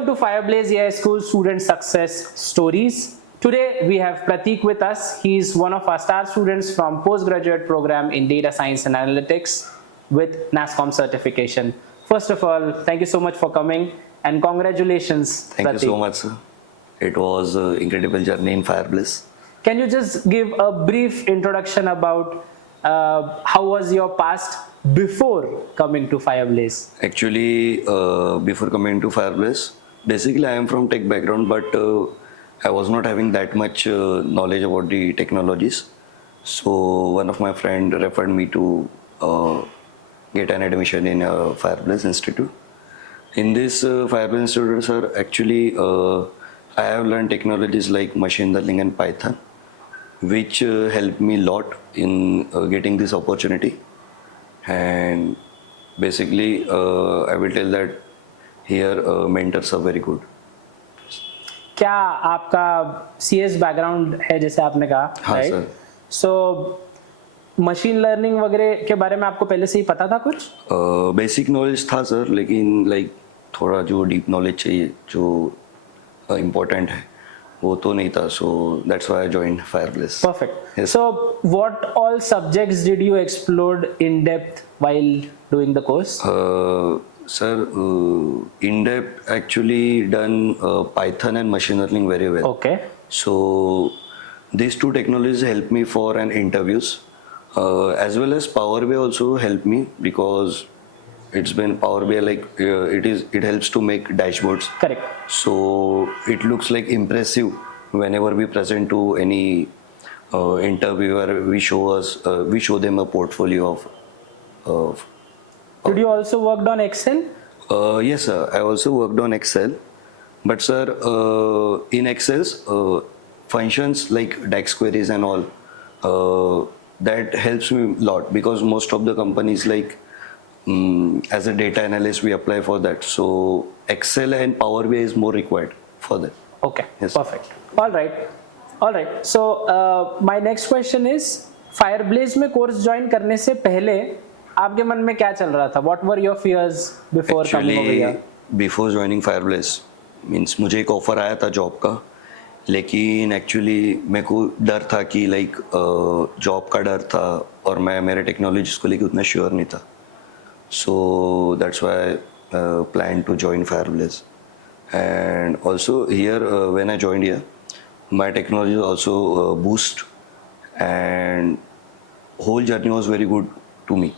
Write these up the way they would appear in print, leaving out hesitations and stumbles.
Welcome to Fireblaze AI School Student Success Stories. Today we have Pratik with us. He is one of our star students from postgraduate program in Data Science and Analytics with NASSCOM certification. First of all, thank you so much for coming and congratulations, Thank Pratik. you so much, sir. It was an incredible journey in Fireblaze. Can you just give a brief introduction about how was your past before coming to Fireblaze? Actually, before coming to Fireblaze, basically I am from tech background, but I was not having that much knowledge about the technologies. So one of my friend referred me to get an admission in Fireblaze Institute. In this Fireblaze Institute, sir, actually I have learned technologies like machine learning and Python, which helped me a lot in getting this opportunity. And basically, I will tell that here mentors are very good. क्या आपका CS background है जैसे आपने कहा, हाँ, right? Sir. So machine learning वगैरह के बारे में आपको पहले से ही पता था कुछ? बेसिक नॉलेज था सर, लेकिन लाइक थोड़ा जो डीप नॉलेज चाहिए, जो इम्पोर्टेंट है, वो तो नहीं था. So that's why I joined fireplace. Perfect. So what all subjects did you explore in depth while doing the course? Sir, in depth actually done Python and machine learning very well. Okay. So these two technologies help me for an interviews, as well as Power BI also help me, because it's been Power BI like it helps to make dashboards. Correct. So it looks like impressive whenever we present to any interviewer. We show them a portfolio of. Did you also worked on Excel? Yes, sir. I also worked on Excel, but sir, in Excel's functions like DAX queries and all, that helps me a lot, because most of the companies like as a data analyst we apply for that. So Excel and Power BI is more required for that. Okay. Yes. Perfect. All right. So my next question is, Fireblaze में course join करने से पहले आपके मन में क्या चल रहा था? What were your fears before coming over here? Before joining Fireblaze, means मुझे एक ऑफर आया था जॉब का, लेकिन एक्चुअली मेरे को डर था कि लाइक जॉब का डर था, और मैं मेरे टेक्नोलॉजीज को लेके उतना श्योर नहीं था. So that's why plan to join Fireblaze. And also here when I joined here, my technology also boost, and whole journey was very good to me.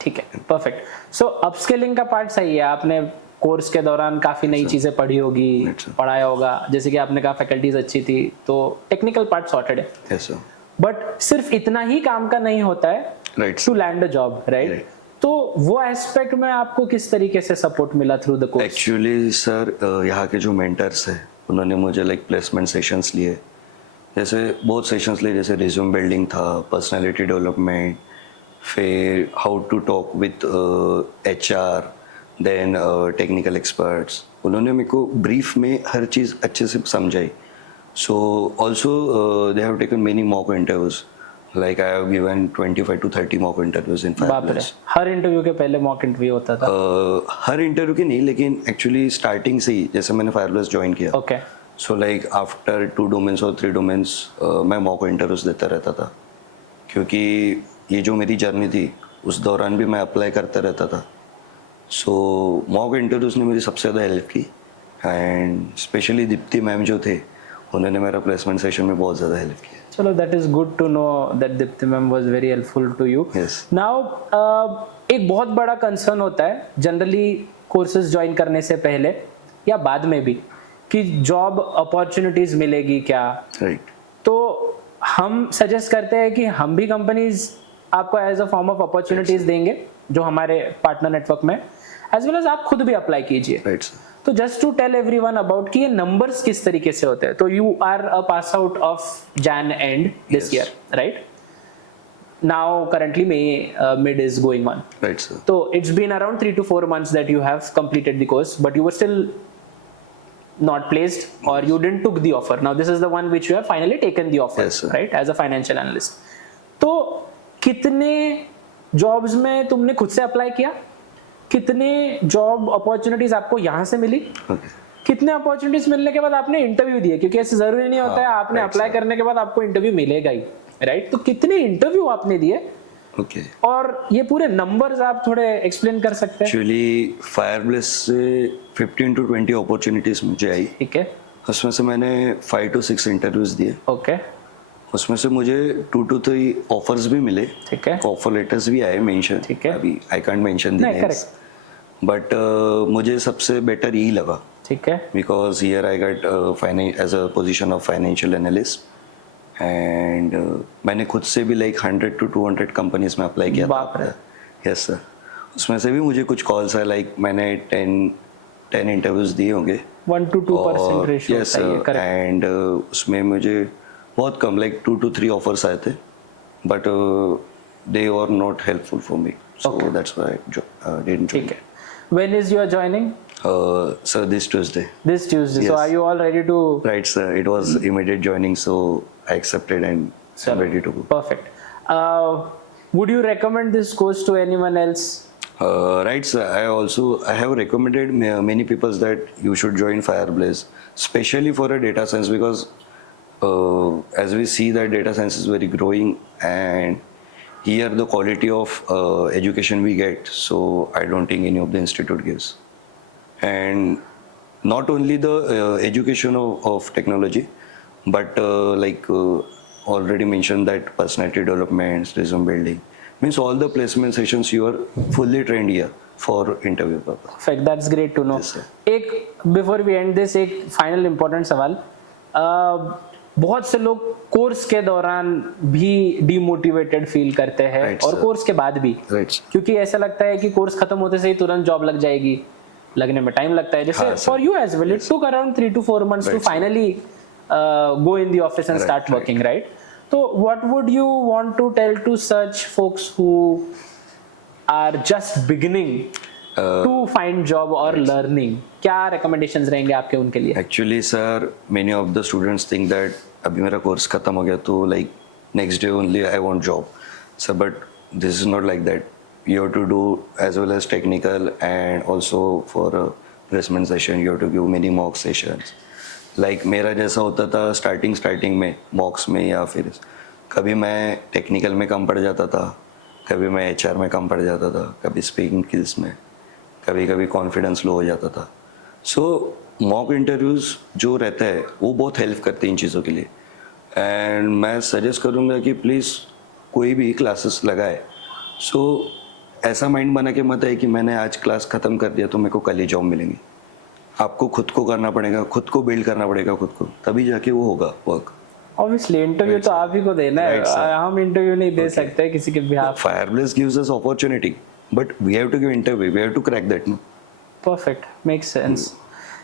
ठीक है, परफेक्ट. सो अपस्किलिंग का पार्ट सही है. आपने कोर्स के दौरान काफी नई चीजें पढ़ी होगी, पढ़ाया होगा, जैसे कि आपने कहा फैकल्टीज अच्छी थी, तो टेक्निकल पार्ट सॉर्टेड है. Yes sir. बट सिर्फ इतना ही काम का नहीं होता है to land a job, right? तो वो एस्पेक्ट में आपको किस तरीके से सपोर्ट मिला through the course? Actually sir, यहाँ के जो मेंटर्स हैं उन्होंने मुझे लाइक प्लेसमेंट सेशंस लिए, जैसे बहुत सेशंस लिए, जैसे रिज्यूम बिल्डिंग था, पर्सनालिटी डेवलपमेंट, फिर how to talk with HR, then technical experts. उन्होंने मेरे को ब्रीफ में हर चीज़ अच्छे से समझाई. So also they have taken many mock interviews, like I have given 25 to 30 mock interviews in Fireblaze. हर इंटरव्यू के पहले मॉक इंटरव्यू होता था? हर इंटरव्यू के नहीं, लेकिन एक्चुअली स्टार्टिंग से ही, जैसे मैंने Fireblaze ज्वाइन किया, ओके, सो लाइक आफ्टर 2 डोमेन्स और 3 डोमेन्स मैं मॉक इंटरव्यूज देता रहता था, क्योंकि ये जो मेरी जर्नी थी उस दौरान भी मैं अप्लाई करता रहता था. सो मॉक इंटरव्यूज ने मेरी सबसे ज़्यादा हेल्प की, एंड स्पेशली दीप्ति मैम जो थे, उन्होंने मेरा प्लेसमेंट सेशन में बहुत ज़्यादा हेल्प किया. चलो, that is good to know that Deepti ma'am was very helpful to you. Now एक बहुत बड़ा कंसर्न होता है जनरली कोर्सेज ज्वाइन करने से पहले या बाद में भी, कि जॉब अपॉर्चुनिटीज मिलेगी क्या, राइट? तो हम सजेस्ट करते हैं कि हम भी कंपनीज आपको as a form of opportunities देंगे जो हमारे पार्टनर नेटवर्क में, एज वेल एज आप खुद भी अप्लाई कीजिए. Right sir. तो just to tell everyone about कि ये नंबर्स किस तरीके से होते हैं. तो you are a pass out of Jan and this year, right? Now currently mid is going on, right sir. तो it's been around 3 to 4 months that you have completed the course, but you were still not placed, or you didn't took the offer. Now this is the one which you have finally taken the offer, yes, right, as a financial analyst. तो कितने जॉब्स में तुमने खुद से अप्लाई किया, कितने job opportunities आपको यहाँ से मिली, कितने अपॉर्चुनिटीज मिलने के बाद आपने इंटरव्यू दिए, क्योंकि ऐसे जरूरी नहीं होता है आपने right, अप्लाई करने के बाद आपको इंटरव्यू मिलेगा ही, राइट? तो कितने इंटरव्यू आपने दिए ओके और ये पूरे नंबर्स आप थोड़े एक्सप्लेन कर सकते हैं? एक्चुअली फायरब्लेस से 15 to 20 अपॉर्चुनिटीज मुझे आई, ठीक है, उसमें से मैंने 5 to 6 इंटरव्यूज दिए, ओके, उसमें से मुझे 2 to 3 ऑफर्स भी मिले, ठीक है, ऑफर लेटर्स भी आए मेंशन, ठीक है। अभी आई कांट मेंशन द नहीं, नेम्स, बट मुझे सबसे बेटर यही लगा ठीक है, because here I got as a position of financial analyst and मैंने खुद से भी like 100 to 200 कंपनीज में अप्लाई किया बाप रे। था। यस सर, उसमें से भी मुझे कुछ कॉल्स आए, लाइक मैंने 10 इंटरव्यूज दिए होंगे 1 to 2% रेशियो यस होता है ये, करेक्ट? एंड उसमें मुझे बहुत कम लाइक 2 to 3 ऑफर्स आए थे, but they were not helpful for me, so that's why I didn't ठीक है. When is your joining? Sir this Tuesday This Tuesday. So Yes. are you all ready to? Right, sir. It was immediate joining, so I accepted and I'm ready to go. Perfect. Would you recommend this course to anyone else? Right, sir. I have recommended many people that you should join Fireblaze, especially for a data science, because as we see that data science is very growing, and here the quality of education we get. So I don't think any of the institute gives. And not only the education of technology, but already mentioned that personality development, resume building, means all the placement sessions you are fully trained here for interview purpose. Perfect. That's great to know. Yes, sir. एक before we end this, एक final important सवाल. बहुत से लोग कोर्स के दौरान भी demotivated feel करते हैं, Right, और sir. कोर्स के बाद भी, Right, sir. क्योंकि ऐसा लगता है कि कोर्स खत्म होते से ही तुरंत जॉब लग जाएगी, लगने में टाइम लगता है. जैसे हाँ, sir. For you as well, it took around 3 to 4 months to Right, sir. finally go in the office and Right, start right. working, right? So what would you want to tell to such folks who are just beginning to find job or learning? क्या recommendations रहेंगे आपके उनके लिए? Actually, sir, many of the students think that अभी मेरा कोर्स खत्म हो गया तो like next day only I want job. Sir, but this is not like that. You have to do as well as technical, and also for a placement session you have to give many mock sessions. Like मेरा जैसा होता था स्टार्टिंग में मॉक्स में, या फिर कभी मैं टेक्निकल में कम पड़ जाता था, कभी मैं HR में कम पड़ जाता था, कभी स्पीकिंग स्किल्स में, कभी कभी कॉन्फिडेंस लो हो जाता था. सो मॉक इंटरव्यूज़ जो रहता है वो बहुत हेल्प करते हैं इन चीज़ों के लिए. एंड मैं सजेस्ट करूँगा कि प्लीज़ कोई भी क्लासेस लगाए, सो ऐसा माइंड बना के मत है कि मैंने आज क्लास ख़त्म कर दिया तो मेरे को कल ही जॉब मिलेंगी. आपको खुद को करना पड़ेगा, खुद को बिल्ड करना पड़ेगा खुद को, तभी जाके वो होगा वर्क. Obviously इंटरव्यू तो आप ही को देना है. Right, sir. हम इंटरव्यू नहीं दे सकते किसी के behalf. Fireblaze gives us opportunity, but we have to give interview, we have to crack that. No? Perfect, makes sense.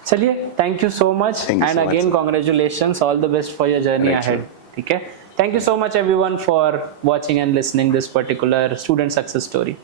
चलिए, thank you so much, Thank you and so much, again sir. congratulations, all the best for your journey Right, sir. ahead. ठीक है? Thank you so much everyone for watching and listening this particular student success story.